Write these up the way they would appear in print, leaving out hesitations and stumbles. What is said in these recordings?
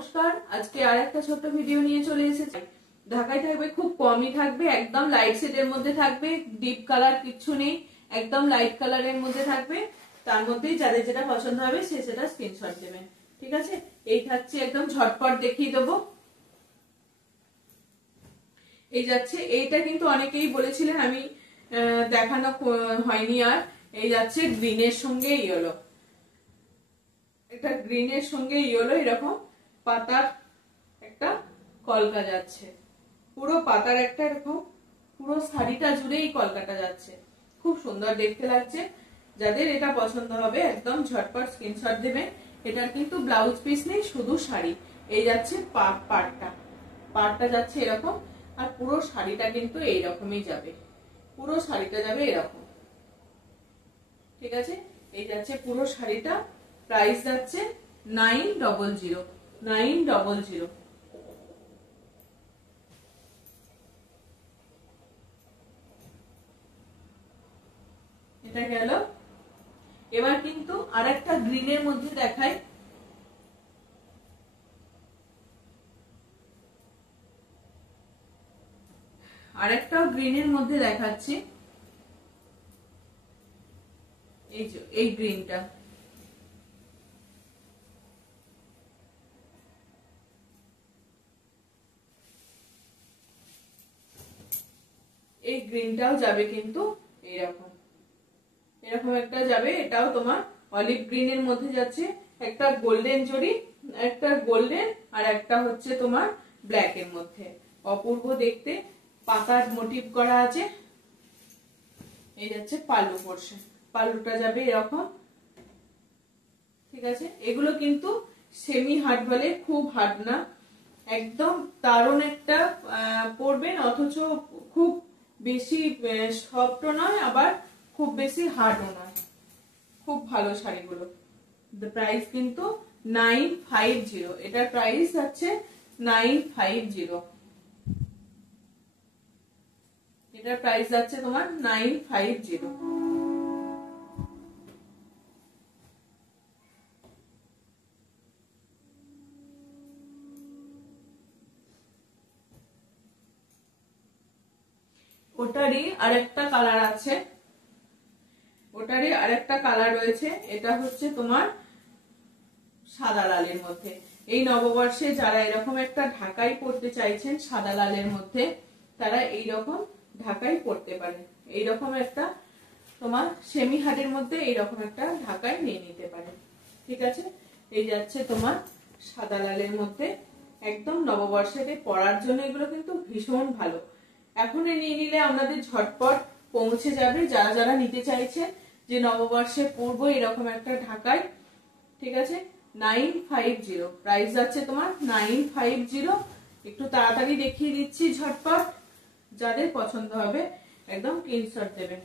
নমস্কার, আজকে আর একটা ছোট্ট ভিডিও নিয়ে চলে এসেছি। ঢাকায় থাকবে, খুব কমই থাকবে, একদম লাইট শেডের মধ্যে থাকবে, ডিপ কালার কিচ্ছু নেই, একদম লাইট কালারের মধ্যে থাকবে। তার মধ্যেই যাদের যেটা পছন্দ হবে সে সেটা স্ক্রিনশট দেবেন, ঠিক আছে। এই থাকছে, একদম ঝটপট দেখিয়ে দেবো। এই যাচ্ছে, এইটা কিন্তু অনেকেই বলেছিলেন, আমি দেখানো হয়নি আর। এই যাচ্ছে গ্রিনের সঙ্গে ইয়েলো, এটা গ্রিনের সঙ্গে ইয়েলো, এরকম পাতার একটা কলকা যাচ্ছে, পুরো পাতার একটা এরকম পুরো শাড়িটা জুড়ে এই কলকাটা যাচ্ছে, খুব সুন্দর দেখতে লাগছে। যাদের এটা পছন্দ হবে একদম ঝটপট স্ক্রিনশট দেবে। এটার কিন্তু ব্লাউজ পিস নেই, শুধু শাড়ি। এই যাচ্ছে পাড়টা যাচ্ছে এরকম, আর পুরো শাড়িটা কিন্তু এইরকমই যাবে, পুরো শাড়িটা যাবে এরকম, ঠিক আছে। এই যাচ্ছে পুরো শাড়িটা, প্রাইস যাচ্ছে 900। এটা গেল। এবার কিন্তু আরেকটা গ্রিনের মধ্যে দেখাই। আরেকটাও গ্রিনের মধ্যে দেখাচ্ছি, এই যে এই গ্রিনটা, এই গ্রিনটাও যাবে কিন্তু এরকম, এরকম একটা যাবে। এটাও তোমার অলিভ গ্রিনের মধ্যে যাচ্ছে, একটা গোল্ডেন জরি, একটা গোল্ডেন, আর একটা হচ্ছে তোমার ব্ল্যাক এর মধ্যে, অপূর্ব দেখতে, পাতার মোটিভ করা আছে। এই যাচ্ছে পাল্লু পোরশন, পাল্লুটা যাবে এরকম, ঠিক আছে। এগুলো কিন্তু সেমি হার্ড বলে, খুব হার্ড না, একদম দারুণ একটা পরবেন, অথচ খুব বেশি সফটও নয়, আবার খুব বেশি হার্ডও নয়, খুব ভালো শাড়িগুলো। প্রাইস কিন্তু 950, এটার প্রাইস আছে 950, এটার প্রাইস যাচ্ছে তোমার 950। ওটারই আরেকটা কালার আছে, ওটারই আরেকটা কালার রয়েছে। এটা হচ্ছে তোমার সাদা লালের মধ্যে। এই নববর্ষে যারা এরকম একটা ঢাকাই পরতে চাইছেন সাদা লালের মধ্যে, তারা এইরকম ঢাকাই পরতে পারে। এইরকম একটা তোমার সেমি হার্ডের মধ্যে এইরকম একটা ঢাকাই নিয়ে নিতে পারে, ঠিক আছে। এই যাচ্ছে তোমার সাদা লালের মধ্যে, একদম নববর্ষে পরার জন্য এগুলো কিন্তু ভীষণ ভালো। এখন নিয়ে নিলে আমাদের ঝটপট পৌঁছে যাবে, যারা যারা নিতে চাইছে যে নববর্ষে পরবো এরকম একটা ঢাকাই, ঠিক আছে। 950, প্রাইস যাচ্ছে তোমার 950। একটু তাড়াতাড়ি দেখিয়ে দিচ্ছি ঝটপট, যাদের পছন্দ হবে একদম স্ক্রিনশট দেবেন।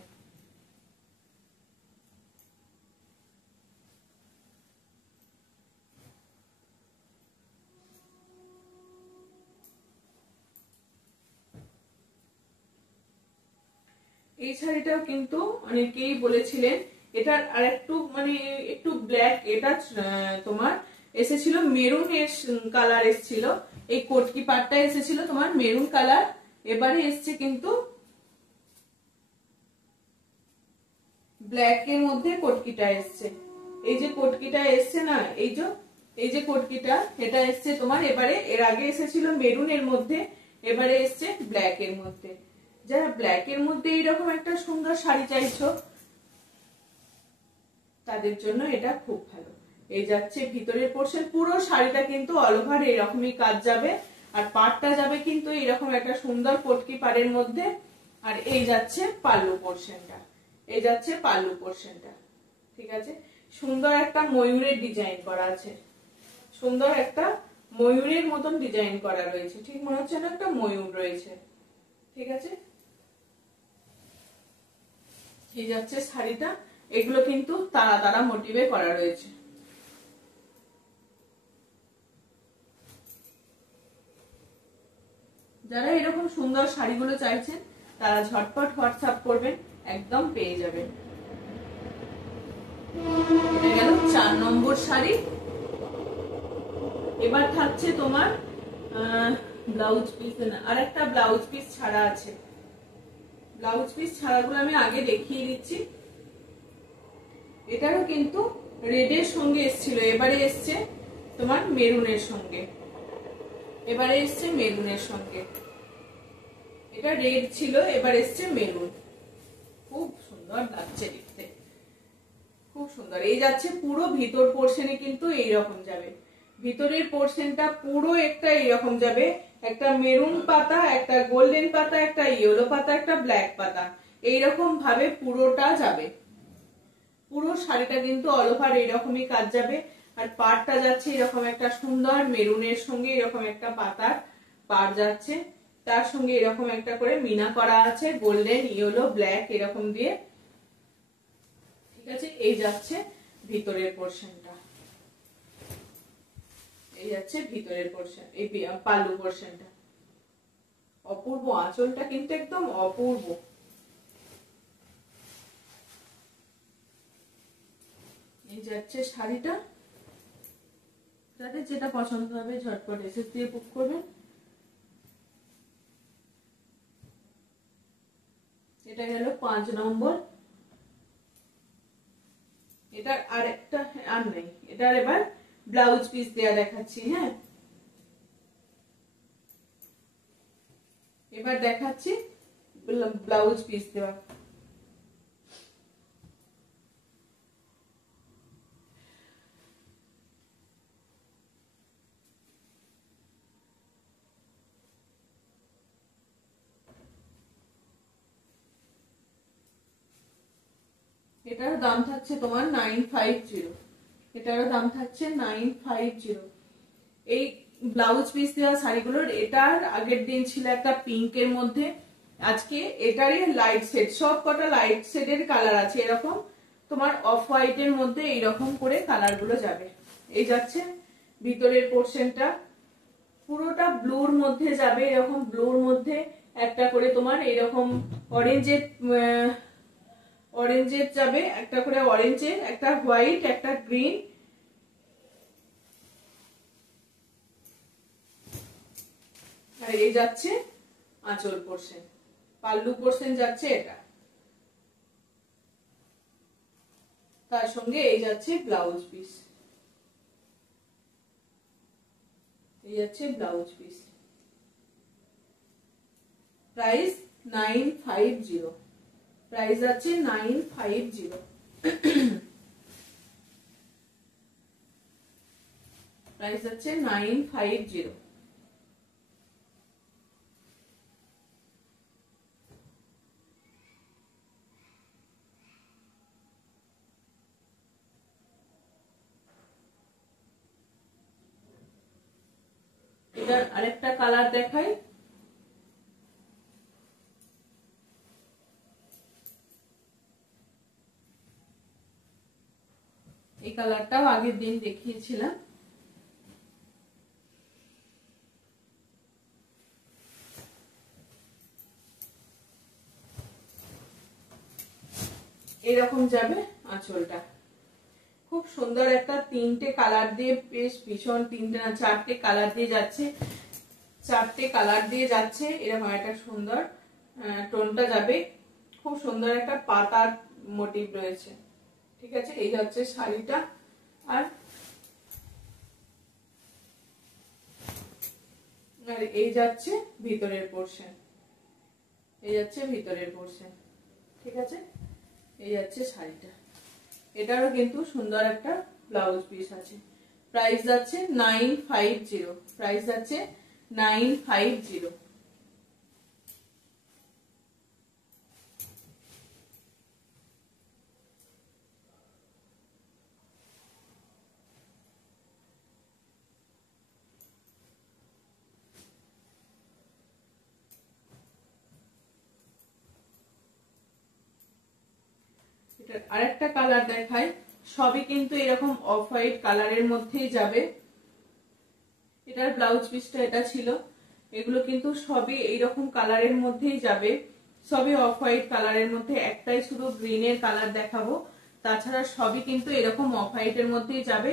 এই শাড়িটাও কিন্তু অনেকেই বলেছিলেন, এটার আর একটু মানে একটু ব্ল্যাক, এটা তোমার এসেছিল মেরুন এর কালার এসেছিল, এই কোটকি পাটটা এসেছিল তোমার মেরুন কালার, এবারে এসছে কিন্তু ব্ল্যাক এর মধ্যে কোটকিটা এসছে। এই যে কোটকিটা এসছে না, এই যে কোটকিটা, এটা এসছে তোমার এবারে, এর আগে এসেছিল মেরুন এর মধ্যে, এবারে এসছে ব্ল্যাক এর মধ্যে। যারা ব্ল্যাক এর মধ্যে এইরকম একটা সুন্দর শাড়ি চাইছো তাদের জন্য এটা খুব ভালো। এই যাচ্ছে ভিতরের পোরশন, পুরো শাড়িটা কিন্তু অল ওভার এরকমই কাজ যাবে, আর পাড়টা যাবে কিন্তু এরকম একটা সুন্দর পটকি পাড়ের মধ্যে। আর এই যাচ্ছে পাল্লু পোরশনটা, এই যাচ্ছে পাল্লু পোরশনটা, ঠিক আছে। সুন্দর একটা ময়ূরের ডিজাইন করা আছে, সুন্দর একটা ময়ূরের মতন ডিজাইন করা রয়েছে, ঠিক মনে হচ্ছে না একটা ময়ূর রয়েছে, ঠিক আছে। এই যাচ্ছে শাড়িটা, এগুলো কিন্তু তারা তারা মোটিভে করা রয়েছে। যারা এরকম সুন্দর শাড়িগুলো চাইছেন তারা ঝটপট হোয়াটসঅ্যাপ করবেন, একদম পেয়ে যাবেন। এটা গেল 4 নম্বর শাড়ি। এবার থাকছে তোমার ব্লাউজ পিস, আর একটা ব্লাউজ পিস ছাড়া আছে। ব্লাউজ পিস ছাড়াগুলো আমি আগে দেখিয়ে দিচ্ছি। এটারও কিন্তু রেডের সঙ্গে এসেছিল, এবারে এসছে তোমার মেরুনের সঙ্গে, এবারে এসছে মেরুনের সঙ্গে। এটা রেড ছিল, এবার এসছে মেরুন। খুব সুন্দর লাগছে দেখতে, খুব সুন্দর। এই যাচ্ছে পুরো ভিতর পোর্শনে কিন্তু এইরকম যাবে, ভিতরের পোর্শনটা পুরো একটা এইরকম যাবে, একটা মেরুন পাতা, একটা গোল্ডেন পাতা, একটা ইয়েলো পাতা, একটা ব্ল্যাক পাতা, এইরকম ভাবে পুরোটা যাবে। পুরো শাড়িটা কিন্তু অল ওভার এইরকমই কাজ যাবে। আর পাড়টা যাচ্ছে এরকম একটা সুন্দর মেরুনের সঙ্গে এরকম একটা পাতার পাড় যাচ্ছে, তার সঙ্গে এরকম একটা করে মিনা করা আছে গোল্ডেন, ইয়েলো, ব্ল্যাক এরকম দিয়ে। ঠিক আছে, এই যাচ্ছে ভিতরের পোর্শনটা, এই যাচ্ছে ভিতরের পোর্শন, এই পাল্লু পোর্শনটা। অপূর্ব, আঁচলটা কিন্তু একদম অপূর্ব। এই যাচ্ছে শাড়িটা, যাদের যেটা পছন্দ হবে ঝটপট এসএস দিয়ে বুক করবেন। এটা গেল 5 নম্বর। এটার আরেকটা আর নেই, এটার এবার ব্লাউজ পিস দেয়া দেখাচ্ছি। হ্যাঁ, এবার দেখাচ্ছি ব্লাউজ পিস দেওয়া। এটার দাম থাকছে তোমার 950, এটারও দাম থাকছে 950। এই ব্লাউজ পিস দেওয়া শাড়িগুলোর এটার আগের দিন ছিল একটা পিঙ্কের মধ্যে, আজকে এটারই লাইট শেড, সব কটা লাইট শেডের কালার আছে। এরকম তোমার অফ হোয়াইটের মধ্যে এইরকম করে কালার গুলো যাবে। এই যাচ্ছে ভিতরের পোর্শনটা, পুরোটা ব্লুর মধ্যে যাবে, এরকম ব্লুর মধ্যে একটা করে তোমার এরকম অরেঞ্জের অরেঞ্জের যাবে, একটা করে অরেঞ্জের, একটা হোয়াইট, একটা গ্রিন। আর এই যাচ্ছে আঁচল পোর্শন, পাল্লু পোর্শন যাচ্ছে এটা, তার সঙ্গে এই যাচ্ছে ব্লাউজ পিস, এই যাচ্ছে ব্লাউজ পিস। প্রাইস 950, প্রাইস আছে 950। প্রাইস আছে 950। এটার আরেকটা কালার দেখাই। এই কালারটাও আগের দিন দেখিয়েছিলাম। এরকম যাবে আঁচলটা, খুব সুন্দর একটা 3টে কালার দিয়ে, বেশ ভীষণ 3টে না 4টে কালার দিয়ে যাচ্ছে, 4টে কালার দিয়ে যাচ্ছে। এরকম একটা সুন্দর টোনটা যাবে, খুব সুন্দর একটা পাতার মোটিভ রয়েছে। ঠিক আছে, এই হচ্ছে শাড়িটা। আর এই যাচ্ছে ভিতরের পোর্শন, এই যাচ্ছে ভিতরের পোর্শন। ঠিক আছে, এই যাচ্ছে শাড়িটা। এটারও কিন্তু সুন্দর একটা ব্লাউজ পিস আছে। প্রাইস যাচ্ছে 950, প্রাইস যাচ্ছে 950। আরেকটা কালার দেখাই, সবই কিন্তু এরকম অফ হোয়াইট কালারের মধ্যেই যাবে। এটার ব্লাউজ পিসটা এটা ছিল, এগুলো কিন্তু সবই এইরকম কালারের মধ্যেই যাবে, সবই অফ হোয়াইট কালারের মধ্যে। একটাই শুধু গ্রিনের কালার দেখাবো, তাছাড়া সবই কিন্তু এরকম অফ হোয়াইটের মধ্যেই যাবে।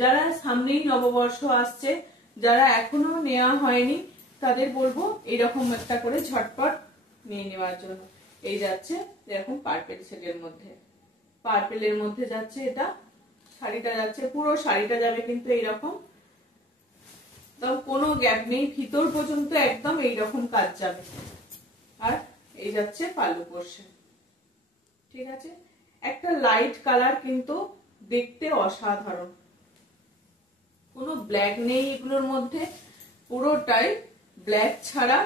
যারা সামনেই নববর্ষ আসছে, যারা এখনো নেওয়া হয়নি, তাদের বলবো এরকম একটা করে ঝটপট নিয়ে নেওয়ার জন্য। এই যাচ্ছে এরকম পার্পেল শেডের মধ্যে, পার্পেলের মধ্যে যাচ্ছে এটা। শাড়িটা যাচ্ছে, পুরো শাড়িটা যাবে কিন্তু এইরকম, তাও কোনো গ্যাপ নেই, ভিতর পর্যন্ত একদম এইরকম কাজ যাবে। আর এই যাচ্ছে পাল্লু পোর্শন। ঠিক আছে, একটা লাইট কালার কিন্তু দেখতে অসাধারণ, কোনো ব্ল্যাক নেই এগুলোর মধ্যে, পুরোটাই ব্ল্যাক ছাড়া।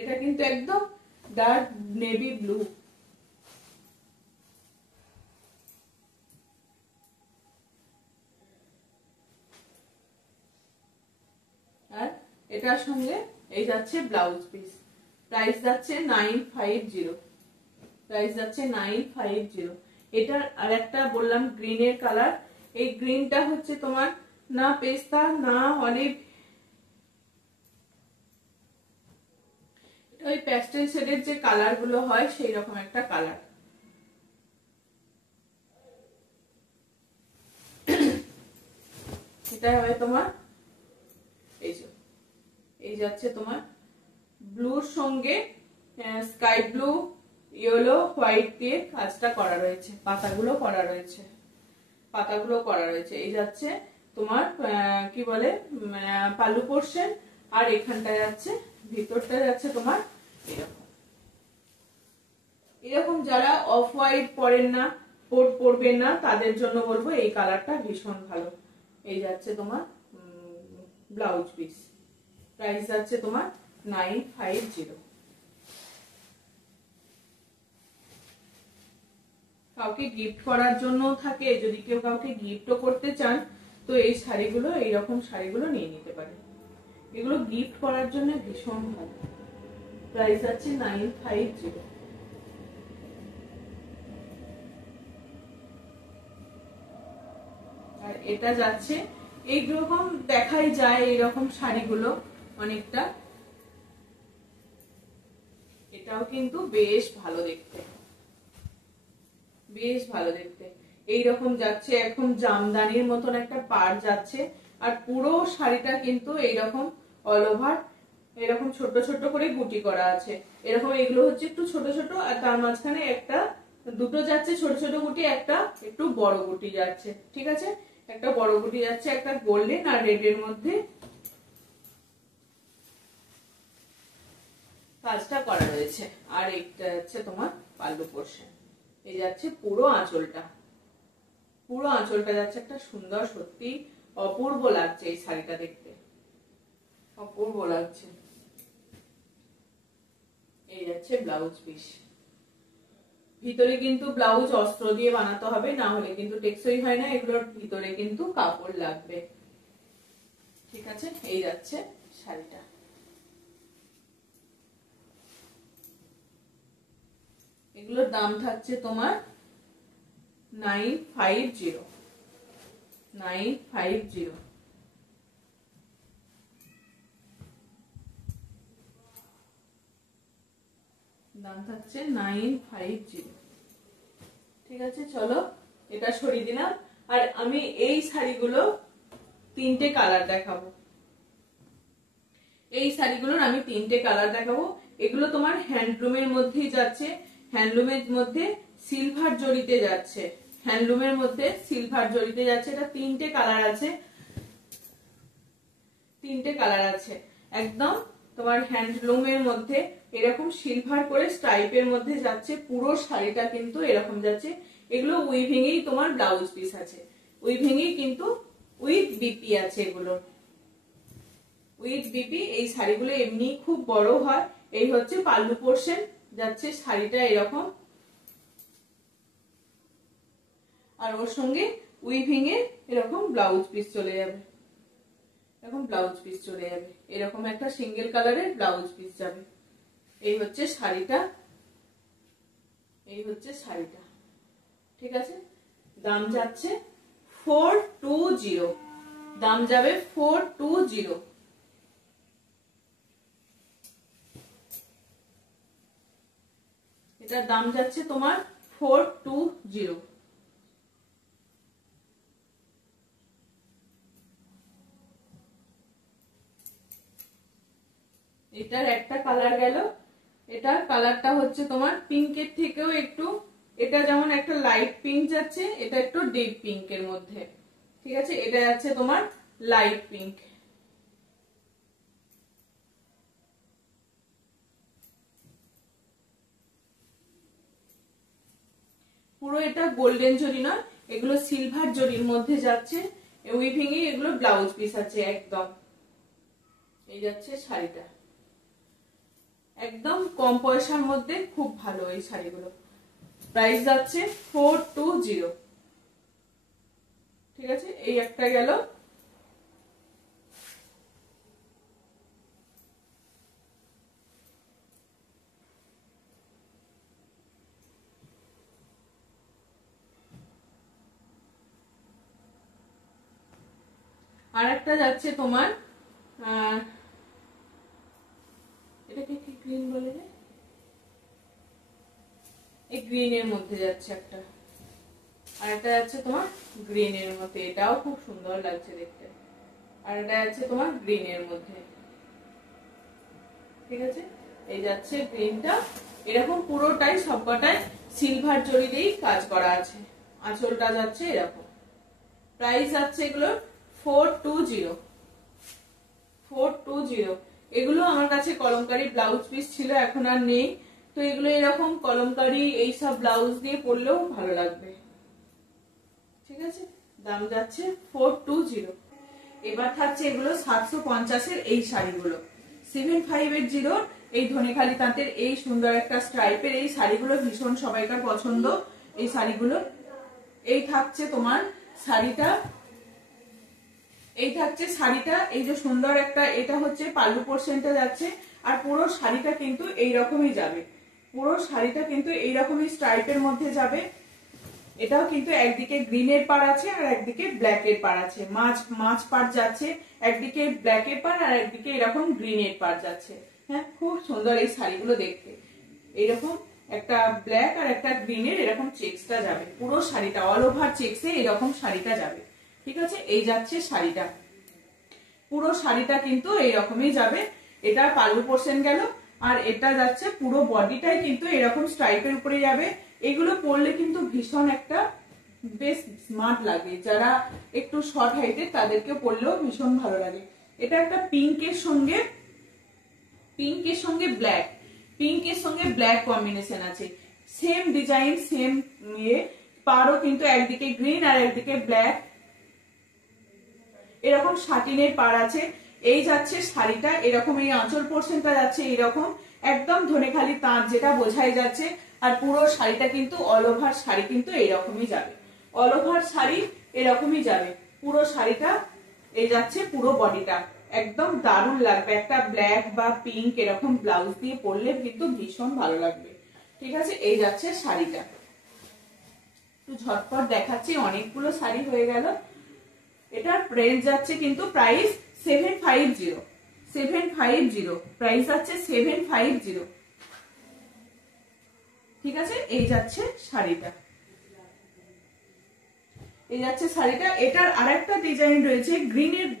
এটা কিন্তু একদম ডার্ক নেভি ব্লু। আর এটার সঙ্গে এই যাচ্ছে ব্লাউজ পিস, প্রাইস যাচ্ছে 950, প্রাইস যাচ্ছে 950। এটার আর একটা বললাম গ্রিনের কালার, এই গ্রিনটা হচ্ছে তোমার না পেস্তা না অলিভ, ওই প্যাস্টেল শেডের যে কালার গুলো হয় সেই রকম একটা কালার। এটা হবে তোমার এই যাচ্ছে তোমার ব্লুর সঙ্গে স্কাই ব্লু, ইয়েলো, হোয়াইট দিয়ে কাজটা করা রয়েছে, পাতাগুলো করা রয়েছে, পাতাগুলো করা রয়েছে। এই যাচ্ছে তোমার কি বলে পাল্লু পোর্শন, আর এখানটা যাচ্ছে ভিতরটা যাচ্ছে তোমার এরকম। এরকম যারা অফ হোয়াইট পরেন না, পরবেন না, তাদের জন্য বলবো এই কালারটা ভীষণ ভালো। এই যাচ্ছে তোমার ব্লাউজ পিস, প্রাইস যাচ্ছে তোমার 950। কাউকে গিফট করার জন্য থাকে, যদি কেউ কাউকে গিফটও করতে চান তো এই শাড়িগুলো, এইরকম শাড়িগুলো নিয়ে নিতে পারে, এগুলো গিফট করার জন্য ভীষণ ভালো। প্রাইস যাচ্ছে 950। আর এটা যাচ্ছে এইরকম দেখাই যায় এইরকম শাড়িগুলো অনেকটা, এটাও কিন্তু বেশ ভালো দেখতে, বেশ ভালো দেখতে। এইরকম যাচ্ছে এখন জামদানির মতন একটা পাড় যাচ্ছে, আর পুরো শাড়িটা কিন্তু এইরকম অল ওভার এরকম ছোট ছোট করে গুটি করা আছে। এরকম এগুলো হচ্ছে একটু ছোট ছোট, আর তার মাঝখানে একটা দুটো যাচ্ছে ছোট ছোট গুটি, একটা একটু বড় গুটি যাচ্ছে। ঠিক আছে, একটা বড় গুটি যাচ্ছে, একটা গোল্ডেন আর রেড এর মধ্যে কাজটা করা রয়েছে। আর এইটা হচ্ছে তোমার পাল্লু পোর্শন। এই যাচ্ছে পুরো আঁচলটা, পুরো আঁচলটা যাচ্ছে একটা সুন্দর, সত্যি অপূর্ব লাগছে এই শাড়িটা দেখতে, অপূর্ব লাগছে। এই যাচ্ছে ব্লাউজ পিস, ভিতরে কিন্তু ব্লাউজ অস্ত্র দিয়ে বানাতে হবে, না হলে কিন্তু টেকসই হয় না, এগুলোর ভিতরে কিন্তু কাপড় লাগবে। ঠিক আছে, এই যাচ্ছে শাড়িটা। এগুলোর দাম থাকছে তোমার 950, 950। দাম থাকছে 950। ঠিক আছে, চলো এটা সরিয়ে দিলাম। আর আমি এই শাড়িগুলো তিনটে কালার দেখাবো, এই শাড়িগুলোর আমি তিনটে কালার দেখাবো। এগুলো তোমার হ্যান্ডলুমের মধ্যেই যাচ্ছে, হ্যান্ডলুমের মধ্যে সিলভার জরিতে যাচ্ছে, হ্যান্ডলুমের মধ্যে সিলভার জরিতে যাচ্ছে। এটা তিনটে কালার আছে, তিনটে কালার আছে। একদম তোমার হ্যান্ডলুমের মধ্যে এরকম সিলভার করে স্ট্রাইপের মধ্যে যাচ্ছে, পুরো শাড়িটা কিন্তু এরকম যাচ্ছে। এগুলো উইভিং এই তোমার ব্লাউজ পিস আছে, উইভিং এই কিন্তু উইথ বিপি আছে, এগুলো উইথ বিপি। এই শাড়িগুলো এমনি খুব বড় হয়। এই হচ্ছে পাল্লু পোর্শন যাচ্ছে, শাড়িটা এরকম, আর ওর সঙ্গে উইভিং এর এরকম ব্লাউজ পিস চলে যাবে, এরকম ব্লাউজ পিস চলে যাবে, এরকম একটা সিঙ্গেল কালারের ব্লাউজ পিস যাবে। এই হচ্ছে শাড়িটা, এই হচ্ছে শাড়িটা। ঠিক আছে, দাম যাচ্ছে 420, দাম যাবে 420। এটার দাম যাচ্ছে তোমার 420। এটার একটা কালার গেল। এটার কালারটা হচ্ছে তোমার পিঙ্কের থেকেও একটু, এটা যেমন একটা লাইট পিঙ্ক যাচ্ছে, এটা একটু ডিপ পিঙ্কের মধ্যে, ঠিক আছে। এটা যাচ্ছে তোমার লাইট পিঙ্ক। পুরো এটা গোল্ডেন জরি নয়, এগুলো সিলভার জরির মধ্যে যাচ্ছে, উইভিং এ এগুলো ব্লাউজ পিস আছে একদম। এই যাচ্ছে শাড়িটা, একদম কম পয়সার মধ্যে খুব ভালো এই শাড়িগুলো। প্রাইস যাচ্ছে 420, ঠিক আছে। এই একটা গেল। আর একটা যাচ্ছে তোমার এটাকে কি গ্রিন বলে রে, এই গ্রিনের মধ্যে যাচ্ছে একটা, আর একটা যাচ্ছে তোমার গ্রিনের মধ্যে, এটাও খুব সুন্দর লাগছে দেখতে। আর এটা যাচ্ছে তোমার গ্রিনের মধ্যে, ঠিক আছে। এই যাচ্ছে গ্রিনটা, এরকম পুরোটাই সবকটায় সিলভার জরি দিয়েই কাজ করা আছে। আঁচলটা যাচ্ছে এরকম। প্রাইস যাচ্ছে এগুলো 420। এগুলো আমার কাছে কলমকারী ব্লাউজ পিস ছিল, এখন আর নেই। তো এগুলো এরকম কলমকারী এইসব ব্লাউজ দিয়ে পরলেও ভালো লাগবে, ঠিক আছে। দাম যাচ্ছে 420। এবার থাকছে এগুলো 750 এই শাড়িগুলো, 7580 এই ধনেখালি তাঁতের এই সুন্দর একটা স্ট্রাইপের এই শাড়িগুলো ভীষণ সবাইকার পছন্দ। এই শাড়িগুলো এই থাকছে তোমার শাড়িটা, এই থাকছে শাড়িটা, এই যে সুন্দর একটা, এটা হচ্ছে পাল্লু পোর্শনটা যাচ্ছে। আর পুরো শাড়িটা কিন্তু এইরকমই যাবে, পুরো শাড়িটা কিন্তু এইরকমই স্ট্রাইপের মধ্যে যাবে। এটাও কিন্তু একদিকে গ্রিনের পাড় আছে আর একদিকে ব্ল্যাকের পাড় আছে, মাছ পাড় যাচ্ছে, একদিকে ব্ল্যাকের পাড় আর একদিকে এরকম গ্রিনের পাড় যাচ্ছে। হ্যাঁ, খুব সুন্দর এই শাড়িগুলো দেখতে। এইরকম একটা ব্ল্যাক আর একটা গ্রিনের এরকম চেক্সটা যাবে, পুরো শাড়িটা অল ওভার চেক্সে এরকম শাড়িটা যাবে, ঠিক আছে। এই যাচ্ছে শাড়িটা, পুরো শাড়িটা কিন্তু এইরকমই যাবে। এটা পাল্লু পোর্শন গেল, আর এটা যাচ্ছে পুরো বডিটাই কিন্তু এরকম স্ট্রাইপের উপরে যাবে। এগুলো পরলে কিন্তু ভীষণ একটা বেশ স্মার্ট লাগে, যারা একটু শর্ট হাইটের তাদেরকে পরলেও ভীষণ ভালো লাগে। এটা একটা পিঙ্কের সঙ্গে ব্ল্যাক, পিঙ্কের সঙ্গে ব্ল্যাক কম্বিনেশন আছে, সেম ডিজাইন সেম ইয়ে, পারও কিন্তু একদিকে গ্রিন আর একদিকে ব্ল্যাক, এরকম শাটিনের পার আছে। এই যাচ্ছে শাড়িটা এরকম, এই আঁচল পোর্শনটা যাচ্ছে এরকম একদম ধনেখালি তাঁত যেটা বোঝাই যাচ্ছে। আর পুরো শাড়িটা কিন্তু অল ওভার শাড়ি কিন্তু এরকমই যাবে, অল ওভার শাড়ি এরকমই যাবে পুরো শাড়িটা। এই যাচ্ছে পুরো বডিটা, একদম দারুণ লাগবে। একটা ব্ল্যাক বা পিঙ্ক এরকম ব্লাউজ দিয়ে পরলে কিন্তু ভীষণ ভালো লাগবে, ঠিক আছে। এই যাচ্ছে শাড়িটা, একটু ঝটপট দেখাচ্ছি, অনেকগুলো শাড়ি হয়ে গেল। এটার রেঞ্জ যাচ্ছে কিন্তু প্রাইস 750, প্রাইস যাচ্ছে 750, ঠিক আছে। এই যাচ্ছে শাড়িটা, এই যাচ্ছে শাড়িটা। এটার আরেকটা ডিজাইন রয়েছে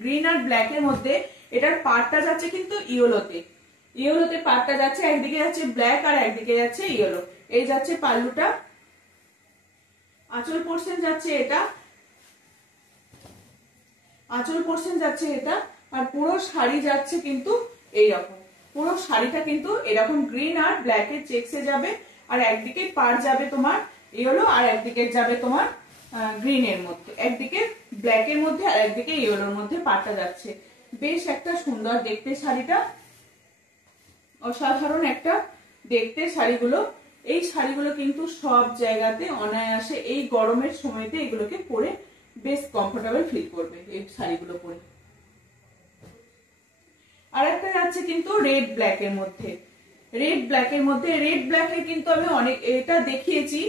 গ্রিন আর ব্ল্যাক এর মধ্যে। এটার পাড়টা যাচ্ছে কিন্তু ইয়েলোতে পাড়টা যাচ্ছে, একদিকে যাচ্ছে ব্ল্যাক আর একদিকে যাচ্ছে ইয়েলো। এই যাচ্ছে পাল্লুটা, আঁচল পোর্শন যাচ্ছে এটা, আঁচল পোর্শন যাচ্ছে এটা, আর পুরো শাড়ি যাচ্ছে কিন্তু এইরকম, পুরো শাড়িটা কিন্তু এরকম গ্রিন আর ব্ল্যাক এর চেক্সে যাবে। আর একদিকে পাড় যাবে তোমার ইয়েলো, আর একদিকে যাবে তোমার গ্রিনের মধ্যে, একদিকে ব্ল্যাকের মধ্যে আর একদিকে ইয়েলোর মধ্যে পাড়টা যাচ্ছে। বেশ একটা সুন্দর দেখতে শাড়িটা, অসাধারণ একটা দেখতে শাড়িগুলো। এই শাড়িগুলো কিন্তু সব জায়গাতে অনায়াসে এই গরমের সময়তে এগুলোকে পরে বেশ কমফোর্টেবল ফিল করবে এই শাড়িগুলো পরে। আর একটা যাচ্ছে কিন্তু রেড ব্ল্যাকের মধ্যে, রেড ব্ল্যাকে কিন্তু আমি অনেক এটা দেখিয়েছি,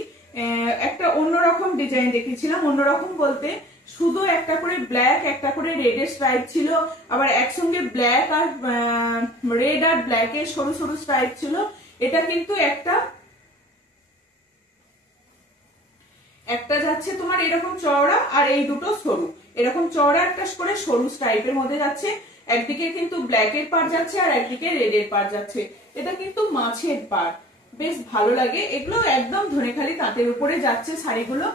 একটা অন্যরকম ডিজাইন দেখিয়েছিলাম। অন্যরকম বলতে শুধু একটা করে ব্ল্যাক একটা করে রেডের স্ট্রাইপ ছিল, আবার একসঙ্গে ব্ল্যাক আর রেড আর ব্ল্যাকের সরু সরু স্ট্রাইপ ছিল। এটা কিন্তু একটা যাচ্ছে তোমার এরকম চওড়া আর এই দুটো সরু, এরকম চওড়া একটা করে সরু স্ট্রাইপের মধ্যে যাচ্ছে। একদিকে কিন্তু ব্ল্যাকের পাড় যাচ্ছে আর একদিকে রেডের পাড় যাচ্ছে। এটা কিন্তু মাছের পাড়, বেশ ভালো লাগে। এগুলো একদম ধনেখালি তাঁতের উপরে যাচ্ছে শাড়িগুলো,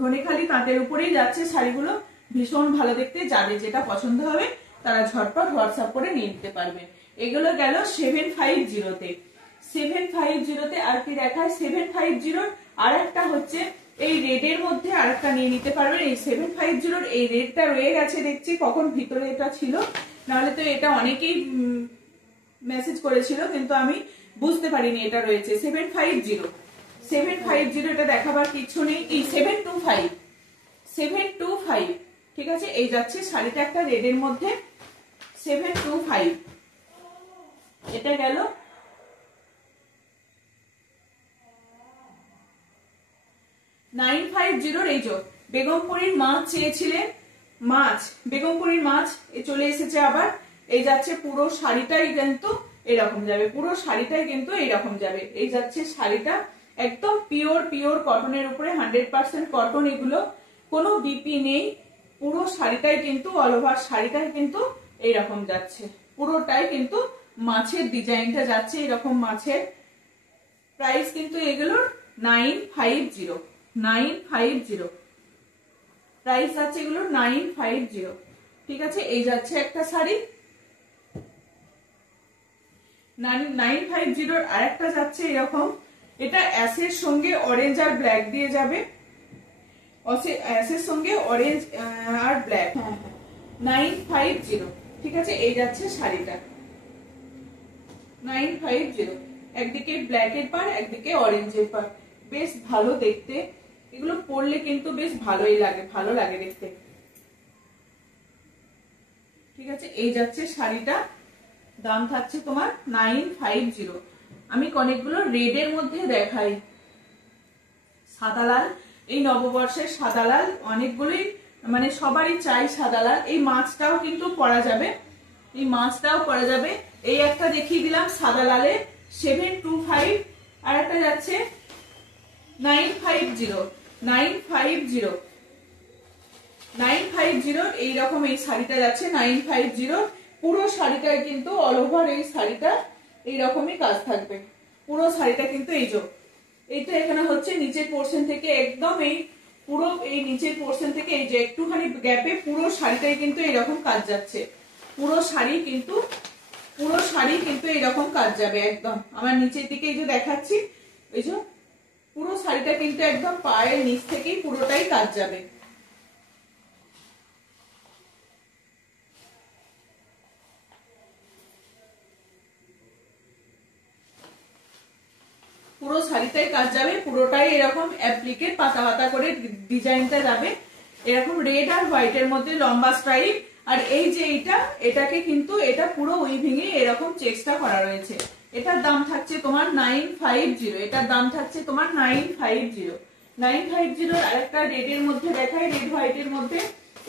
ধনেখালি তাঁতের উপরেই যাচ্ছে শাড়িগুলো, ভীষণ ভালো দেখতে। যাদের যেটা পছন্দ হবে তারা ঝটপট হোয়াটসঅ্যাপ করে নিয়ে নিতে পারবেন। এগুলো গেল 750-তে। 750-তে আর কি দেখায়, 750 আর একটা হচ্ছে এই রেডের মধ্যে আরেকটা নিয়ে নিতে পারবেন। এই 750 এই রেডটা রয়ে গেছে দেখছি, কখন ভিতরে এটা ছিল, নাহলে তো এটা অনেকেই মেসেজ করেছিল কিন্তু আমি বুঝতে পারিনি এটা রয়েছে। 750 এটা দেখাবার কিছু নেই। এই 725 ঠিক আছে, এই যাচ্ছে শাড়িটা একটা রেডের মধ্যে 725। এটা গেল 950। এই যে বেগমপুরীর মাছ চেয়েছিলেন, মাছ বেগমপুরীর মাছ চলে এসেছে আবার। এই যাচ্ছে পুরো শাড়িটাই কিন্তু এরকম যাবে, পুরো শাড়িটাই কিন্তু এইরকম যাবে। এই যাচ্ছে শাড়িটা একদম পিওর কটনের উপরে, 100% কটন, এগুলো কোনো বিপি নেই। পুরো শাড়িটাই কিন্তু অল ওভার শাড়িটাই কিন্তু এইরকম যাচ্ছে, পুরোটাই কিন্তু মাছের ডিজাইনটা যাচ্ছে এরকম মাছের। প্রাইস কিন্তু এগুলোর 950 প্রাইস আছে এগুলোর 950। ঠিক আছে, এই যাচ্ছে একটা শাড়ি 950। আর একটা যাচ্ছে এরকম, এটা অ্যাশের সঙ্গে অরেঞ্জ আর ব্ল্যাক দিয়ে যাবে, অ্যাশের সঙ্গে অরেঞ্জ আর ব্ল্যাক। 950। ঠিক আছে, এই যাচ্ছে শাড়িটা 950। একদিকে ব্ল্যাকের পার একদিকে অরেঞ্জের পার, বেশ ভালো দেখতে। এগুলো পরলে কিন্তু বেশ ভালোই লাগে, ভালো লাগে দেখতে। ঠিক আছে, এই যাচ্ছে শাড়িটা, দাম থাকছে তোমার 950। আমি অনেকগুলো রেডের মধ্যে দেখাই, সাদা লাল, এই নববর্ষের সাদা লাল অনেকগুলোই, মানে সবারই চাই সাদা লাল। এই মাছটাও কিন্তু পরা যাবে, এই মাছটাও পরা যাবে। এই একটা দেখিয়ে দিলাম সাদা লালে 725। আর একটা যাচ্ছে 950 এইরকম এই শাড়িটা যাচ্ছে 950। পুরো শাড়িটায় কিন্তু অল ওভার এই শাড়িটা এইরকমই কাজ থাকবে, পুরো শাড়িটা কিন্তু এই যে এইটা এখানে হচ্ছে নিচের পোর্শন থেকে একদম এই পুরো এই নিচের পোর্শন থেকে এই যে একটুখানি গ্যাপে পুরো শাড়িটাই কিন্তু এইরকম কাজ যাচ্ছে। পুরো শাড়ি কিন্তু এইরকম কাজ যাবে একদম। আমার নিচের দিকে এই যে দেখাচ্ছি, এই যে পুরো শাড়িটা কিন্তু একদম পায়ের নিচ থেকেই পুরোটাই কাজ যাবে। পুরো শাড়িটাই কাজ যাবে, পুরোটাই এরকম অ্যাপ্লিকের পাতা পাতা করে ডিজাইনটা যাবে এরকম রেড আর হোয়াইটের মধ্যে লম্বা স্ট্রাইপ। আর এই যে এটাকে কিন্তু এটা পুরো উইভিং এ এরকম চেক্সটা করা রয়েছে। এটার দাম থাকছে তোমার 950। এটার দাম থাকছে তোমার 950। আরেকটা রেডের মধ্যে দেখাই, রেড হোয়াইটের মধ্যে।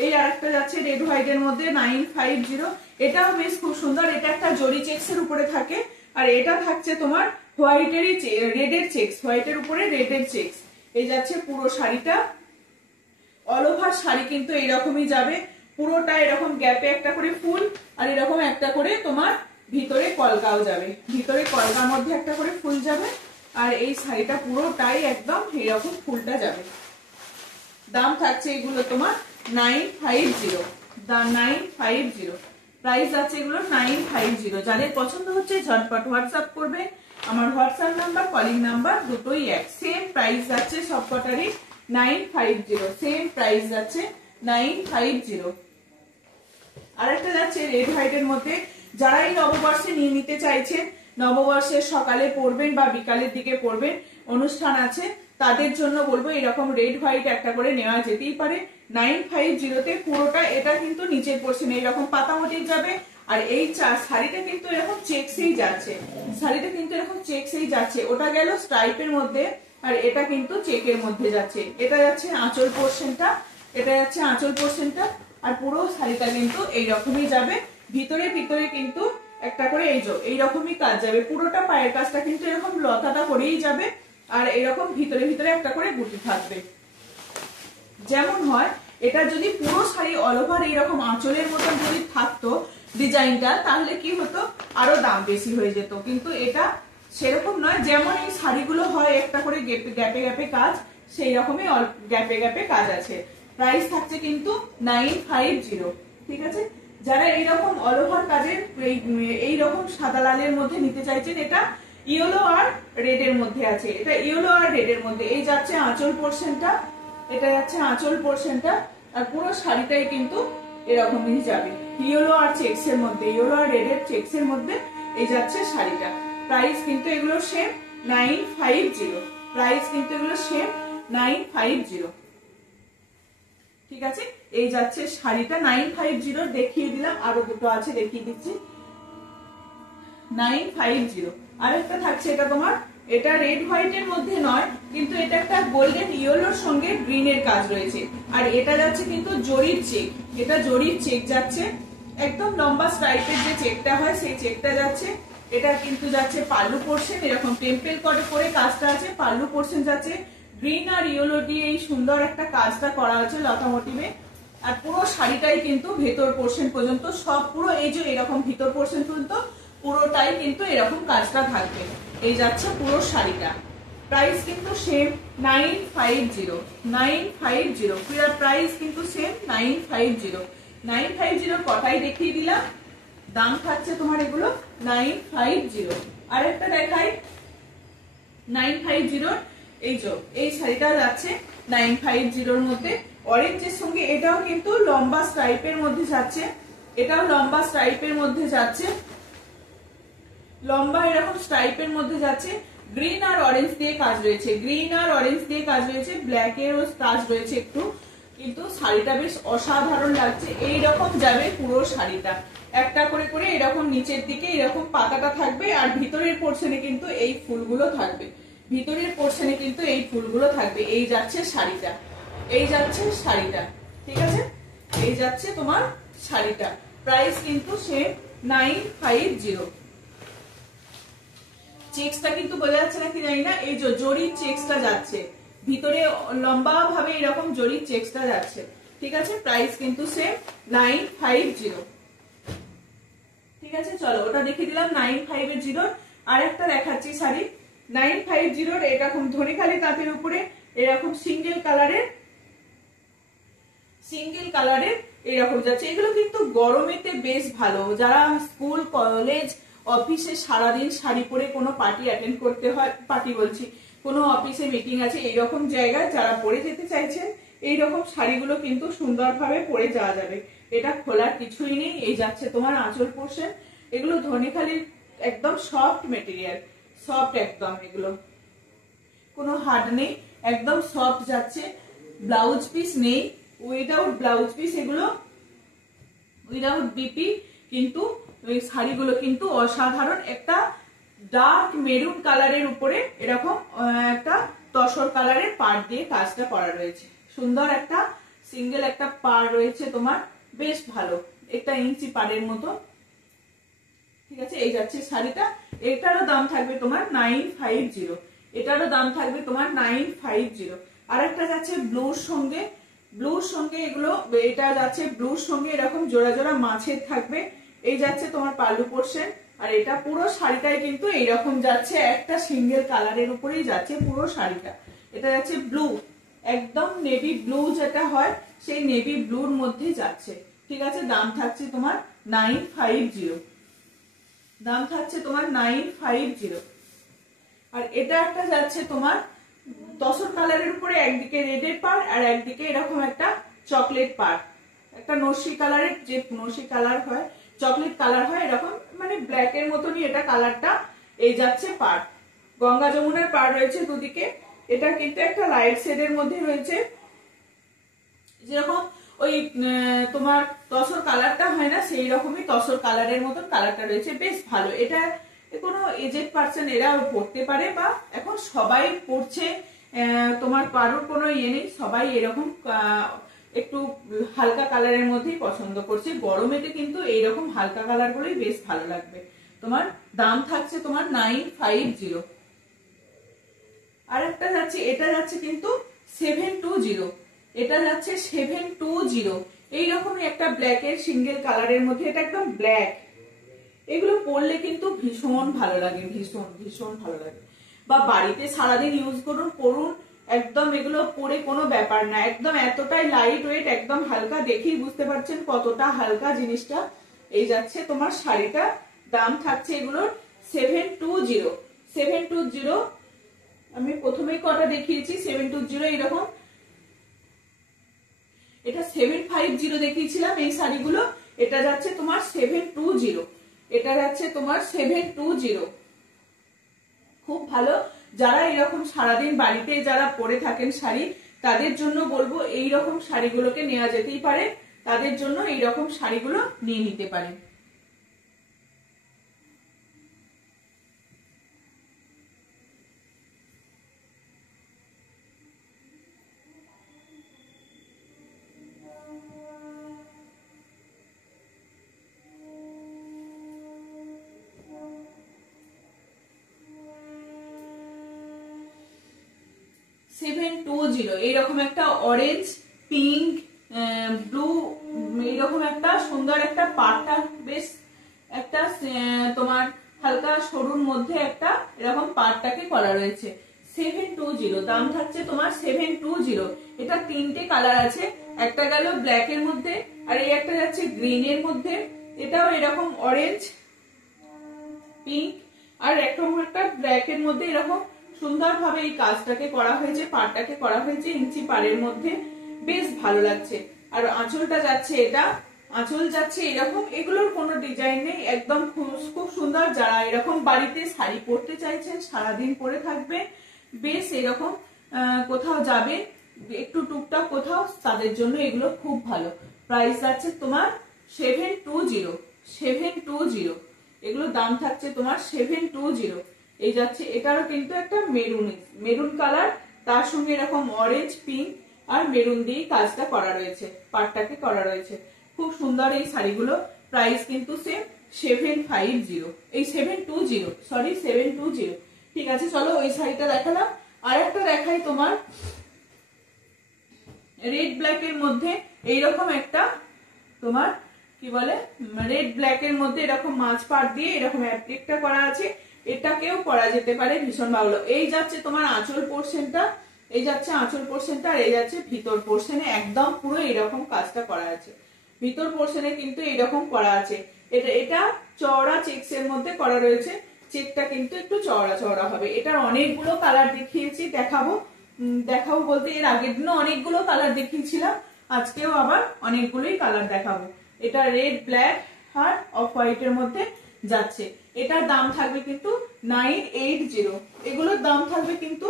এই আরেকটা যাচ্ছে রেড হোয়াইটের মধ্যে 950। এটাও বেশ খুব সুন্দর, এটা একটা জরি চেক্সের উপরে থাকে। আর এটা থাকছে তোমার হোয়াইটেরই রেডের চেক্স, হোয়াইটের উপরে রেডের চেক্স। এই যাচ্ছে পুরো শাড়িটা, অল ওভার শাড়ি কিন্তু এইরকমই যাবে। পুরোটা এরকম গ্যাপে একটা করে ফুল, আর এরকম একটা করে তোমার ভিতরে কলকাও যাবে, ভিতরে কলকার মধ্যে একটা করে ফুল যাবে। আর এই শাড়িটা পুরোটাই একদম এইরকম ফুলটা যাবে। দাম থাকছে এগুলো তোমার 950। প্রাইস আছে এগুলো 950। যাদের পছন্দ হচ্ছে ঝটপট হোয়াটসঅ্যাপ করবে। আমার হোয়াটসঅ্যাপ নাম্বার, কলিং নাম্বার দুটোই এক। সেম প্রাইস যাচ্ছে সবকটারই 950। সেম প্রাইস যাচ্ছে 950। আরেকটা যাচ্ছে রেড হোয়াইটের মধ্যে। যারা এই নববর্ষে নিয়ে নিতে চাইছেন, নববর্ষের সকালে পরবেন বা বিকালের দিকে পরবেন, অনুষ্ঠান আছে, তাদের জন্য বলবো এরকম রেড হোয়াইট একটা করে নেওয়া যেতেই পারে। 950 পুরোটা এটা কিন্তু নিচের পোর্শনে এরকম পাতা মোটিভ যাবে। আর এই শাড়িটা কিন্তু এরকম চেকসেই যাচ্ছে, শাড়িটা কিন্তু এরকম চেকসেই যাচ্ছে। ওটা গেল স্ট্রাইপের মধ্যে, আর এটা কিন্তু চেকের মধ্যে যাচ্ছে। এটা যাচ্ছে আঁচল পোর্শনটা, এটা যাচ্ছে আঁচল পোর্শনটা। আর পুরো শাড়িটা কিন্তু এইরকমই যাবে, ভিতরে কিন্তু একটা করে এইরকমই কাজ যাবে। পুরোটা পায়ের কাজটা কিন্তু এরকম লতাটা করেই যাবে। আর এরকম ভিতরে একটা করে বুটি থাকবে, যেমন হয় এটা যদি পুরো শাড়ি অল ওভার এইরকম আঁচলের মতন যদি থাকতো ডিজাইনটা, তাহলে কি হতো, আরো দাম বেশি হয়ে যেত। কিন্তু এটা সেরকম নয়, যেমন এই শাড়িগুলো হয় একটা করে গ্যাপে গ্যাপে কাজ, সেই রকমই গ্যাপে গ্যাপে কাজ আছে। প্রাইস থাকছে কিন্তু 950। ঠিক আছে, যারা এইরকম অল ওভার কাজের এইরকম সাদা লালের মধ্যে নিতে চাইছেন, এটা ইয়েলো আর রেড এর মধ্যে আছে, এটা ইয়েলো আর রেড এর মধ্যে। এই যাচ্ছে আঁচল পোর্শনটা, এটা যাচ্ছে আঁচল পোর্শনটা, আর পুরো শাড়িটাই কিন্তু এরকমই যাবে ইয়েলো আর চেক্স এর মধ্যে, ইয়েলো আর রেড এর চেক্স এর মধ্যে এই যাচ্ছে শাড়িটা। প্রাইস কিন্তু এগুলো সেম 950, প্রাইস কিন্তু এগুলো সেম 950। ঠিক আছে, এই যাচ্ছে শাড়িটা 950 দেখিয়ে দিলাম, আরো দুটো আছে দেখিয়ে দিচ্ছি। 950 আরেকটা থাকছে, এটা তোমার, এটা রেড হোয়াইট এর মধ্যে নয়, কিন্তু এটা একটা গোল্ডেন ইয়েলোর সঙ্গে গ্রিন এর কাজ রয়েছে। আর এটা যাচ্ছে কিন্তু জরির চেক, এটা জরির চেক যাচ্ছে, একদম লম্বা স্ট্রাইপের যে চেকটা হয় সেই চেকটা যাচ্ছে। এটা কিন্তু যাচ্ছে পাল্লু পোর্শন, এরকম টেম্পল করে কাজটা আছে। পাল্লু পোর্শন যাচ্ছে গ্রিন আর ইয়েলো দিয়ে এই সুন্দর একটা কাজটা করা হয়েছে লতা মোটিভে। আর পুরো শাড়িটাই কিন্তু ভেতর পোর্শন পর্যন্ত সব পুরো এই যে এরকম ভিতর পোর্শন পর্যন্ত পুরোটাই কিন্তু এরকম কাজটা থাকবে। এই যাচ্ছে পুরো শাড়িটা। প্রাইস কিন্তু সেম 950, 950 প্রাইস কিন্তু সেম 950। 950 কটাই দেখিয়ে দিলাম, দাম থাকছে তোমার এগুলো 950। আরেকটা দেখাই 950, এই যে এই শাড়িটা যাচ্ছে 950 এর মধ্যে অরেঞ্জের সঙ্গে। এটাও কিন্তু লম্বা স্ট্রাইপের মধ্যে যাচ্ছে, এটাও লম্বা স্ট্রাইপের মধ্যে যাচ্ছে, লম্বা এরকম স্ট্রাইপের মধ্যে যাচ্ছে। গ্রিন আর অরেঞ্জ দিয়ে কাজ রয়েছে, গ্রিন আর অরেঞ্জ দিয়ে কাজ রয়েছে, ব্ল্যাক এরও কাজ রয়েছে একটু, কিন্তু শাড়িটা বেশ অসাধারণ লাগছে। এইরকম যাবে পুরো শাড়িটা, একটা করে করে এরকম নিচের দিকে এরকম পাতাটা থাকবে, আর ভিতরের পোর্শনে কিন্তু এই ফুলগুলো থাকবে, ভিতরের পোর্শনে কিন্তু এই ফুলগুলো থাকবে। এই যাচ্ছে শাড়িটা, এই যাচ্ছে শাড়িটা। ঠিক আছে, এই যাচ্ছে তোমার শাড়িটা। প্রাইস কিন্তু সেম 950। চেক্সটা কিন্তু বোঝা যাচ্ছে নাকি জানি না, এই যে জরির চেক্সটা যাচ্ছে ভিতরে, লম্বা ভাবে এরকম জরির চেক্সটা যাচ্ছে। ঠিক আছে, প্রাইস কিন্তু সেম 950। ঠিক আছে, চলো ওটা দেখিয়ে দিলাম 950। আর একটা দেখাচ্ছি শাড়ি 950, এরকম ধনেখালি তাঁতের উপরে এরকম সিঙ্গেল কালারের এরকম যাচ্ছে। এগুলো কিন্তু গরমেতে বেশ ভালো, যারা স্কুল কলেজ অফিসে সারাদিন শাড়ি পরে কোনো পার্টি অ্যাটেন্ড করতে হয়, পার্টি বলছি, কোনো অফিসে মিটিং আছে, এইরকম জায়গায় যারা পরে যেতে চাইছেন এইরকম শাড়িগুলো কিন্তু সুন্দরভাবে পরে যাওয়া যাবে। এটা খোলার কিছুই নেই। এই যাচ্ছে তোমার আঁচল পোর্শন, এগুলো ধনেখালির একদম সফট মেটেরিয়াল, সফট একদম, এগুলো কোনো হার্ড নেই, একদম সফট যাচ্ছে। ব্লাউজ পিস নেই, উইদাউট ব্লাউজ পিস, এগুলো উইদাউট বিপি। কিন্তু এই শাড়িগুলো কিন্তু অসাধারণ, একটা ডার্ক মেরুন কালারের উপরে এরকম একটা তসর কালারের পাড় দিয়ে কাজটা করা রয়েছে। সুন্দর একটা সিঙ্গেল একটা পাড় রয়েছে তোমার, বেশ ভালো, একটা ইঞ্চি পাড়ের মতো। ঠিক আছে, এই যাচ্ছে শাড়িটা। এটারও দাম থাকবে তোমার 950, এটারও দাম থাকবে তোমার 950। আর একটা যাচ্ছে ব্লুর সঙ্গে, ব্লুর সঙ্গে এগুলো, এটা যাচ্ছে ব্লুর সঙ্গে এরকম জোড়া জোড়া মাছের থাকবে। এই যাচ্ছে তোমার পাল্লু পোর্শন, আর এটা পুরো শাড়িটাই কিন্তু এইরকম যাচ্ছে, একটা সিঙ্গেল কালারের উপরেই যাচ্ছে পুরো শাড়িটা। এটা যাচ্ছে ব্লু, একদম নেভি ব্লু যেটা হয় সেই নেভি ব্লুর মধ্যে যাচ্ছে। ঠিক আছে, দাম থাকছে তোমার 950, দাম থাকছে তোমার 950। আর এটা একটা যাচ্ছে তোমার তসর কালারের উপরে, একদিকে রেডের পাড় আর একদিকে এরকম একটা চকলেট পাড়, একটা নস্যি কালারের, যে নস্যি কালার হয়, চকলেট কালার হয় এরকম, মানে ব্ল্যাক এর মতনই এটা কালারটা। এই যাচ্ছে পাড়, গঙ্গা যমুনার পাড় রয়েছে দুদিকে। এটা কিন্তু একটা লাইট শেডের মধ্যে রয়েছে, যেরকম ওই তোমার তসর কালারটা হয় না, সেই রকমই তসর কালারের মতন কালারটা রয়েছে, বেশ ভালো। এটা কোনো এজেড পার্সন এরাও পড়তে পারে, বা এখন সবাই পড়ছে, তোমার কারোর কোনো ইয়ে নেই, সবাই এরকম একটু হালকা কালারের মধ্যেই পছন্দ করছে। গরমেতে কিন্তু এইরকম হালকা কালার গুলোই বেশ ভালো লাগবে। তোমার দাম থাকছে তোমার 950। আর একটা যাচ্ছে, এটা যাচ্ছে কিন্তু 720, এটা যাচ্ছে 720। এইরকমই একটা ব্ল্যাকের সিঙ্গেল কালারের মধ্যে, এটা একদম ব্ল্যাক। এগুলো পরলে কিন্তু ভীষণ ভালো লাগে, ভীষণ ভীষণ ভালো লাগে। বা বাড়িতে সারাদিন ইউজ করুন, পরুন, একদম এগুলো পরে কোনো ব্যাপার না। একদম এতটাই লাইট ওয়েট, একদম হালকা, দেখেই বুঝতে পারছেন কতটা হালকা জিনিসটা। এই যাচ্ছে তোমার শাড়িটা, দাম থাকছে এগুলোর 720। 720 আমি প্রথমেই কটা দেখিয়েছি 720 এরকম। এটা 750 দেখিয়েছিলাম এই শাড়িগুলো, এটা যাচ্ছে তোমার 720। এটা যাচ্ছে তোমার 720। খুব ভালো। যারা এরকম সারাদিন বাড়িতে যারা পরে থাকেন শাড়ি, তাদের জন্য বলবো এই রকম শাড়িগুলোকে নেওয়া যেতেই পারে, তাদের জন্য এই রকম শাড়িগুলো নিয়ে নিতে পারেন। এইরকম একটা অরেঞ্জ, পিঙ্ক, ব্লু, এইরকম একটা সুন্দর একটা পাটটা, বেশ একটা তোমার হালকা সরুর মধ্যে একটা এরকম পাটটাকে করা রয়েছে। 720 দাম থাকছে তোমার 720। এটা তিনটে কালার আছে, একটা গেল ব্ল্যাক এর মধ্যে, আর এই একটা যাচ্ছে গ্রিন এর মধ্যে। এটাও এরকম অরেঞ্জ, পিঙ্ক, আর এরকম একটা ব্ল্যাক এর মধ্যে এরকম সুন্দরভাবে এই কাজটাকে করা হয়েছে, পাড়টাকে করা হয়েছে ইঞ্চি পাড়ের মধ্যে, বেশ ভালো লাগছে। আর আঁচলটা যাচ্ছে, এটা আঁচল যাচ্ছে এরকম। এগুলোর কোনো ডিজাইন নেই, একদম খুব সুন্দর। যারা এরকম বাড়িতে শাড়ি পরতে চাইছেন, সারাদিন পরে থাকবে, বেশ এরকম কোথাও যাবে একটু টুকটাক কোথাও, তাদের জন্য এগুলো খুব ভালো। প্রাইস যাচ্ছে তোমার 720। 720 এগুলো দাম থাকছে তোমার 720। এই যাচ্ছে, এটারও কিন্তু একটা মেরুন কালার, তার সঙ্গে এরকম অরেঞ্জ, পিঙ্ক আর মেরুন দিয়ে কাজটা করা রয়েছে, পাটটাকে করা রয়েছে। খুব সুন্দর এই শাড়িগুলো। প্রাইস কিন্তু সেম 750, এই 720, সরি 720। ঠিক আছে, চলো ওই শাড়িটা দেখালাম। আর একটা দেখাই তোমার রেড ব্ল্যাক এর মধ্যে, এইরকম একটা তোমার কি বলে, রেড ব্ল্যাক এর মধ্যে এরকম মাছ পাট দিয়ে এরকম অ্যাপ্লিকটা করা আছে। এটাকেও করা যেতে পারে, ভীষণ ভালো। এই যাচ্ছে তোমার আঁচল পোর্শনটা, এই যাচ্ছে আঁচল পোর্শনটা, আর এই যাচ্ছে ভিতর পোর্শনে একদম পুরো এরকম কাজটা করা আছে। ভিতর পোর্শনে কিন্তু এইরকম করা আছে। এটা চওড়া চেকস এর মধ্যে করা রয়েছে, চেকটা কিন্তু একটু চওড়া চওড়া হবে। এটার অনেকগুলো কালার দেখিয়েছি, দেখাবো বলতে এর আগের দিনও অনেকগুলো কালার দেখিয়েছিলাম, আজকেও আবার অনেকগুলোই কালার দেখাবো। এটা রেড, ব্ল্যাক আর অফ হোয়াইট এর মধ্যে যাচ্ছে। এটার দাম থাকবে কিন্তু 980। এগুলোর দাম থাকবে কিন্তু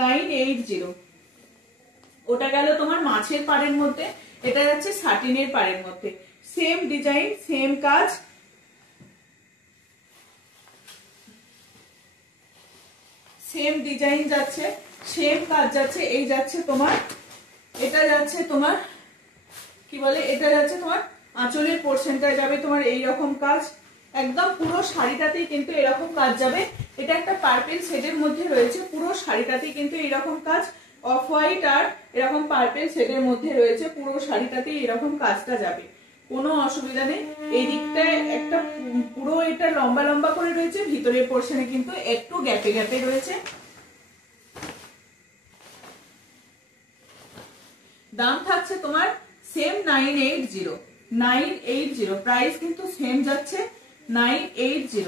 980। ওটা গেল তোমার মাছের পাড়ের মধ্যে, এটা যাচ্ছে সাটিনের পাড়ের মধ্যে। সেম ডিজাইন, সেম কাজ, সেম ডিজাইন যাচ্ছে, সেম কাজ যাচ্ছে। এই যাচ্ছে তোমার, এটা যাচ্ছে তোমার কি বলে, এটা যাচ্ছে তোমার আঁচলের পোর্শনটায় যাবে তোমার এইরকম কাজ, একদম পুরো শাড়িটাতেই কিন্তু এরকম কাজ যাবে। এটা একটা পার্পল শেডের মধ্যে রয়েছে, পুরো শাড়িটাতেই কিন্তু এরকম কাজ, অফ হোয়াইট আর এরকম পার্পল শেডের মধ্যে রয়েছে, পুরো শাড়িটাতেই এরকম কাজটা যাবে, কোনো অসুবিধা নেই। এই দিকটায় একটা পুরো এটা লম্বা লম্বা করে রয়েছে, ভিতরের পোর্শনে কিন্তু একটু গ্যাপে গ্যাপে রয়েছে। দাম থাকছে তোমার সেম 980। প্রাইস কিন্তু সেম যাচ্ছে 980।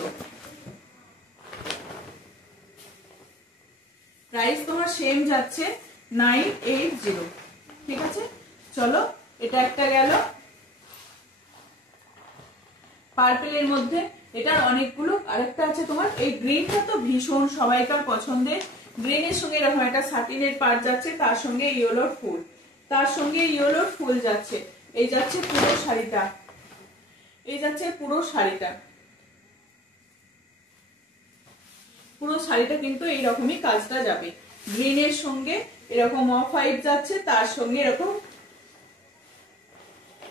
প্রাইস তোমার সেম যাচ্ছে 980। ঠিক আছে, চলো এটা একটা গেল পার্পেলের মধ্যে। এটার অনেকগুলো, আরেকটা আছে তোমার এই গ্রিনটা তো ভীষণ সবাইকার পছন্দের। গ্রিনের সঙ্গে এরকম একটা সাটিনের পাড় যাচ্ছে, তার সঙ্গে ইয়েলোর ফুল, তার সঙ্গে ইয়েলোর ফুল যাচ্ছে। এই যাচ্ছে পুরো শাড়িটা, এই যাচ্ছে পুরো শাড়িটা, পুরো শাড়িটা কিন্তু এইরকমই কাজটা যাবে। গ্রিনের সঙ্গে এরকম অফ হোয়াইট যাচ্ছে, তার সঙ্গে এরকম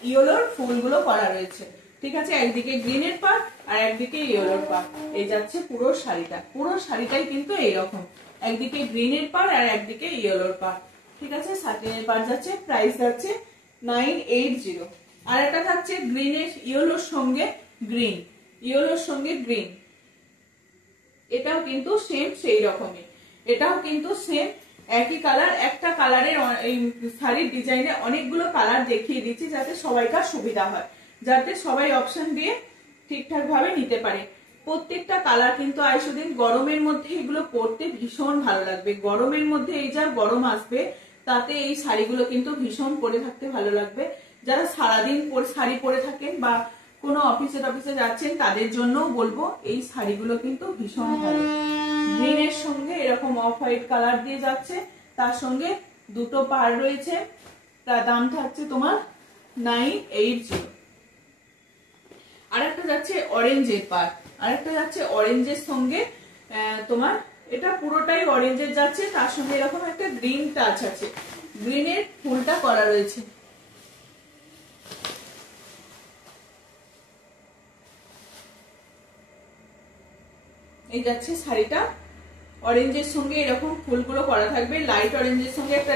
ইয়েলোর ফুলগুলো করা রয়েছে। ঠিক আছে, একদিকে গ্রিনের পার্ট আর একদিকে ইয়েলোর পার্ট। এই যাচ্ছে পুরো শাড়িটা, পুরো শাড়িটাই কিন্তু এইরকম, একদিকে গ্রিনের পার্ট আর একদিকে ইয়েলোর পার্ট। ঠিক আছে, সাটিনের পার যাচ্ছে, প্রাইস যাচ্ছে 980। আর একটা থাকছে গ্রিনের ইয়েলোর সঙ্গে গ্রিন, ইয়েলোর সঙ্গে গ্রিন, এটাও কিন্তু সেম সেই রকমই, এটাও কিন্তু সেম একই কালার। একটা কালারের এই শাড়ির ডিজাইনে অনেকগুলো কালার দেখিয়ে দিচ্ছি যাতে সবাইকার সুবিধা হয়, যাতে সবাই অপশন দিয়ে ঠিকঠাক ভাবে নিতে পারে। প্রত্যেকটা কালার কিন্তু আইসুদিন গরমের মধ্যে এগুলো পরতে ভীষণ ভালো লাগবে, গরমের মধ্যে এই যা গরম আসবে তাতে এই শাড়িগুলো কিন্তু ভীষণ পরে থাকতে ভালো লাগবে। যারা সারাদিন শাড়ি পরে থাকেন বা কোনো অফিসে যাচ্ছেন তাদের জন্যও বলবো এই শাড়িগুলো কিন্তু ভীষণ ভালো। গ্রিনের সঙ্গে এরকম অফ হোয়াইট কালার দিয়ে যাচ্ছে, তার সঙ্গে দুটো পার রয়েছে, তার দাম থাকছে তোমার 980। আরেকটা যাচ্ছে অরেঞ্জের পার, আরেকটা যাচ্ছে অরেঞ্জের সঙ্গে তোমার এটা পুরোটাই অরেঞ্জের যাচ্ছে, তার সঙ্গে এরকম একটা গ্রিন টাচ আছে, গ্রিনের ফুলটা করা রয়েছে। এই যাচ্ছে শাড়িটা, অরেঞ্জের সঙ্গে এরকম ফুলগুলো করা থাকবে, লাইট অরেঞ্জের সঙ্গে একটা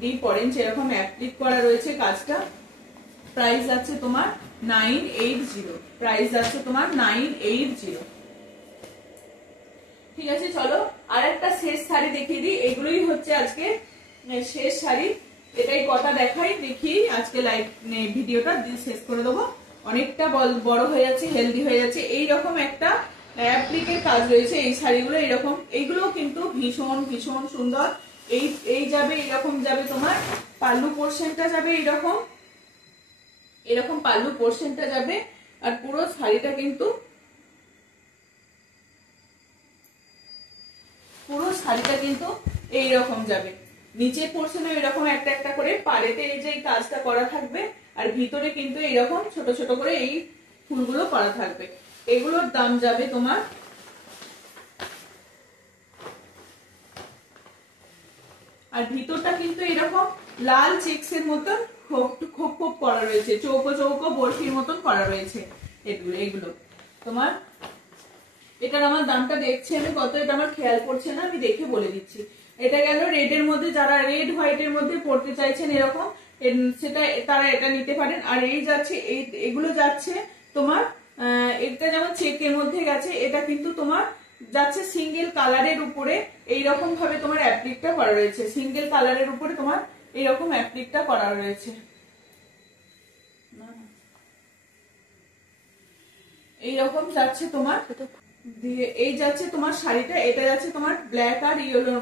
ডিপ অরেঞ্জ এরকম অ্যাপ্লিক করা রয়েছে কাজটা। প্রাইস আছে তোমার 980, প্রাইস আছে তোমার 980। ঠিক আছে, চলো আর একটা শেষ শাড়ি দেখিয়ে দিই, এগুলোই হচ্ছে আজকে শেষ শাড়ি, এটাই কটা দেখাই, দেখি আজকে লাইভ ভিডিওটা শেষ করে দেবো, অনেকটা বড় হয়ে যাচ্ছে, হেলদি হয়ে যাচ্ছে। এইরকম একটা অ্যাপ্লিকের কাজ রয়েছে এই শাড়িগুলো, এরকম এইগুলো কিন্তু ভীষণ ভীষণ সুন্দর। এই যাবে এরকম যাবে তোমার পাল্লু পোর্শনটা যাবে এরকম, এরকম পাল্লু পোর্শনটা যাবে, আর পুরো শাড়িটা কিন্তু এইরকম যাবে, নিচের পোর্শনে এরকম একটা একটা করে পাড়েতে এই যে কাজটা করা থাকবে, আর ভিতরে কিন্তু এইরকম ছোট ছোট করে এই ফুলগুলো করা থাকবে। এগুলোর দাম যাবে তোমার আর ভিতরটা কিন্তু এরকম লাল চেক্সের মতন খোপ খোপ করা রয়েছে, চৌকো চৌকো বরফির মতন করা রয়েছে এগুলো তোমার। এটার আমার দামটা দেখছি আমি কত, এটা আমার খেয়াল পড়ছে না, আমি দেখে বলে দিচ্ছি। এটা গেল রেডের মধ্যে, যারা রেড হোয়াইটের মধ্যে পড়তে চাইছেন এরকম সেটা তারা এটা নিতে পারেন। আর এই যাচ্ছে এগুলো যাচ্ছে তোমার এটা যেমন চেকের মধ্যে গেছে, এটা কিন্তু তোমার যাচ্ছে সিঙ্গেল কালারের উপরে এইরকম ভাবে তোমার অ্যাপ্লিকটা করা রয়েছে, সিঙ্গেল কালারের উপরে তোমার এইরকম অ্যাপ্লিকটা করা রয়েছে, এইরকম যাচ্ছে তোমার। এই যাচ্ছে তোমার শাড়িটা, এটা যাচ্ছে তোমার ব্ল্যাক আর ইয়েলো,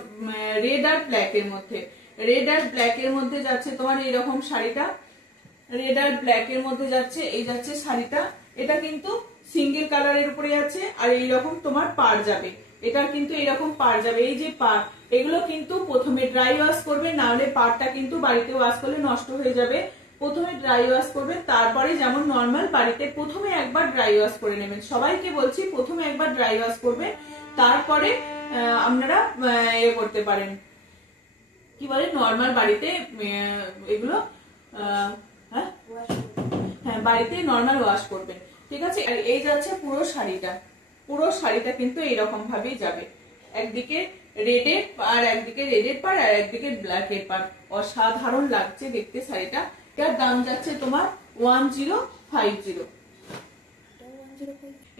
রেড আর ব্ল্যাক এর মধ্যে, রেড আর ব্ল্যাক এর মধ্যে যাচ্ছে তোমার এইরকম শাড়িটা, রেড আর ব্ল্যাক এর মধ্যে যাচ্ছে এই যাচ্ছে শাড়িটা। এটা কিন্তু সিঙ্গেল কালারের উপরে যাচ্ছে, আর এইরকম তোমার পার যাবে, এটা কিন্তু এইরকম পার যাবে। এই যে পার, এগুলো কিন্তু প্রথমে ড্রাই ওয়াশ করবে, না হলে পারটা কিন্তু বাড়িতে ওয়াশ করলে নষ্ট হয়ে যাবে। প্রথমে ড্রাই ওয়াশ করবেন, তারপরে যেমন নর্মাল বাড়িতে প্রথমে একবার ড্রাই ওয়াশ করে নেবেন, সবাইকে বলছি প্রথমে একবার ড্রাই ওয়াশ করবেন, তারপরে আপনারা ইয়ে করতে পারেন, কি বলে নর্মাল বাড়িতে এগুলো হ্যাঁ বাড়িতে নর্মাল ওয়াশ করবেন। ঠিক আছে, আর এই যাচ্ছে পুরো শাড়িটা, পুরো শাড়িটা কিন্তু এইরকম ভাবেই যাবে, একদিকে রেডের আর একদিকে রেডের পার আর একদিকে ব্ল্যাকের পার, অসাধারণ লাগছে দেখতে শাড়িটা। এটার দাম যাচ্ছে তোমার 1050,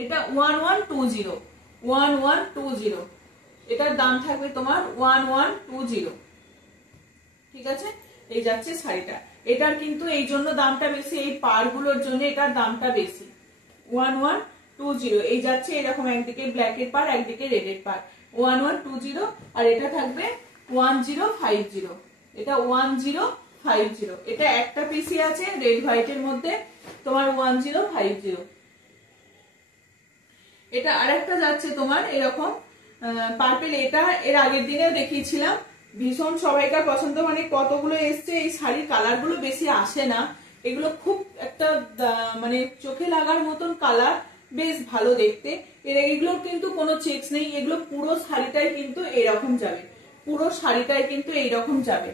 এটা 1120, এটার দাম থাকবে তোমার 1120। ঠিক আছে, এই যাচ্ছে শাড়িটা, এটার কিন্তু এই জন্য দামটা বেশি, এই পারগুলোর জন্য এটার দামটা বেশি, 1120। এই যাচ্ছে এরকম একদিকে ব্ল্যাকের পার একদিকে রেডের পার, 1120, আর এটা থাকবে 1050, এটা 1050, এটা একটা পিসি আছে রেড হোয়াইটের মধ্যে তোমার 1050। এটা আরেকটা যাচ্ছে তোমার এরকম পার্পল, এটা এর আগের দিনেও দেখিয়েছিলাম, ভীষণ সবাইকার পছন্দ, মানে কতগুলো এসছে, এই শাড়ির কালার গুলো বেশি আসে না, এগুলো খুব একটা মানে চোখে লাগার মতন কালার, বেশ ভালো দেখতে। এগুলোর কিন্তু কোনো চেকস নেই, এগুলো পুরো শাড়িটাই কিন্তু এরকম যাবে, পুরো শাড়িটাই কিন্তু এইরকম যাবে,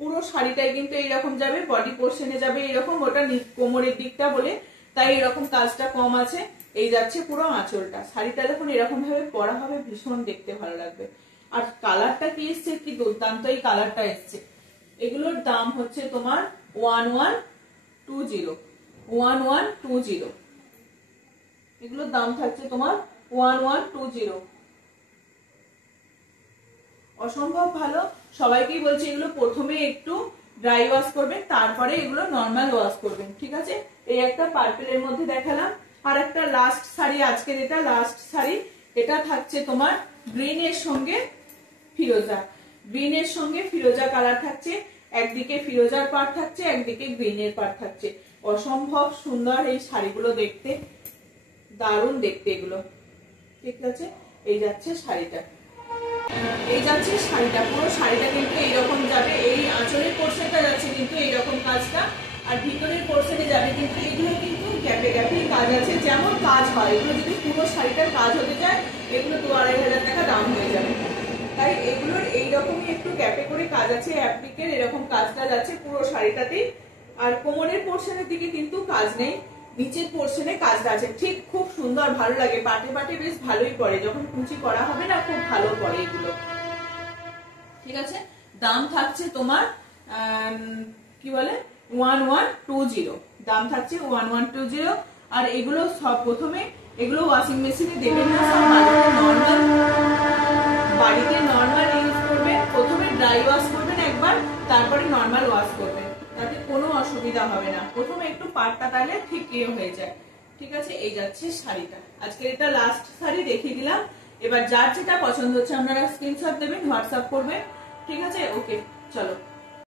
পুরো শাড়িটাই কিন্তু এইরকম যাবে, বডি পোর্শনে যাবে এরকম, ওটা কোমরের দিকটা বলে তাই এরকম কাজটা কম আছে। এই যাচ্ছে পুরো আঁচলটা, শাড়িটা যখন এরকম ভাবে পরা হবে ভীষণ দেখতে ভালো লাগবে। আর কালারটা কি এসছে, কি দুর্দান্ত এই কালারটা এসছে। এগুলোর দাম হচ্ছে তোমার 1120, 1120। এগুলোর দাম থাকছে তোমার 1120। অসম্ভব ভালো। সবাইকেই বলছি এগুলো প্রথমে একটু ড্রাই ওয়াশ করবেন, তারপরে এগুলো নর্মাল ওয়াশ করবেন, ঠিক আছে। এই একটা পার্পেলের মধ্যে দেখালাম। আর একটা লাস্ট শাড়ি, আজকের এটা লাস্ট শাড়ি। এটা থাকছে তোমার গ্রিনের সঙ্গে ফিরোজা, গ্রিনের সঙ্গে ফিরোজা কালার থাকছে। একদিকে ফিরোজার পাড় থাকছে, একদিকে গ্রিনের পাড় থাকছে। অসম্ভব সুন্দর এই শাড়িগুলো দেখতে, দারুণ দেখতে এগুলো, ঠিক আছে। এই যাচ্ছে শাড়িটা, এই যাচ্ছে শাড়িটা। পুরো শাড়িটা কিন্তু এইরকম যাবে। এই আঁচলের পোর্শনটা যাচ্ছে কিন্তু এইরকম কাজটা, আর ভিতরের পোর্শনে যাবে কিন্তু এগুলো কিন্তু গ্যাপে গ্যাপে কাজ আছে, যেমন কাজ হয়। এগুলো যদি পুরো শাড়িটার কাজ হতে যায়, এগুলো 2-2500 টাকা দাম হয়ে যাবে। তাই এগুলোর এইরকমই একটু গ্যাপে করে কাজ আছে, অ্যাপ্লিকের এরকম কাজটা যাচ্ছে পুরো শাড়িটাতেই। আর কোমরের পোর্শনের দিকে কিন্তু কাজ নেই, নিচের পোর্শনে কাজটা আছে। ঠিক খুব সুন্দর, ভালো লাগে, পাটে পাটে বেশ ভালোই পড়ে, যখন কুচি করা হবে না খুব ভালো পড়ে এগুলো, ঠিক আছে। দাম থাকছে তোমার কি বলে 1120, দাম থাকছে 1120। আর এগুলো সব প্রথমে এগুলো ওয়াশিং মেশিনে দেবেন না, সব বাড়িতে নর্মাল ইউজ করবেন। প্রথমে ড্রাই ওয়াশ করবেন একবার, তারপরে নর্মাল ওয়াশ করবেন, তাতে কোনো অসুবিধা হবে না। প্রথমে একটু পাটটা তাহলে ঠিক হয়ে যায়, ঠিক আছে। এই যাচ্ছে শাড়িটা, আজকে এটা লাস্ট শাড়ি দেখিয়ে দিলাম। এবার যার যেটা পছন্দ হচ্ছে আপনারা স্ক্রিনশট দেবেন, হোয়াটসঅ্যাপ করবেন, ঠিক আছে। ওকে, চলো।